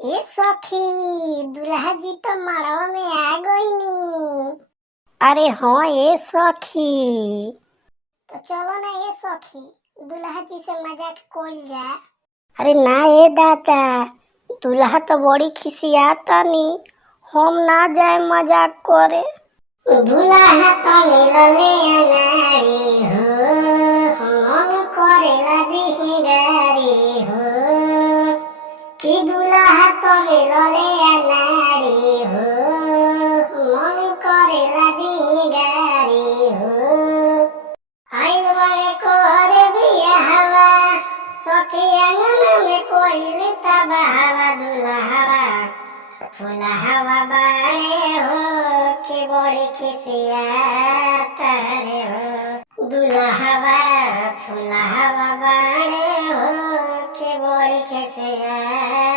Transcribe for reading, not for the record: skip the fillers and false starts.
ए सखी, दुल्हा जी तो मड़वा में आ गईनी। अरे हाँ ए सखी। तो चलो ना ए सखी, दुल्हा जी से मजाक कोइल जा। अरे ना ए दादा, दूल्हा तो बड़ी खिसियातनी, हम ना जाए मजाक करे। दुल्हा तो मिलले अनाड़ी हो, हम करेला दिही गारी हो। कि दुल्हा तो मिलले अनाड़ी हो, हम करेला दिही गारी हो। आइल बड़े कोरे बियाहवा, सखी आंगन में कोइल तबाहवा। दुल्हावा फुलहावा बाड़े हो, के बड़ी खिसियाता रे हो। दुल्हावा फुलहावा बाड़े हो, के बड़ी खिसियाता।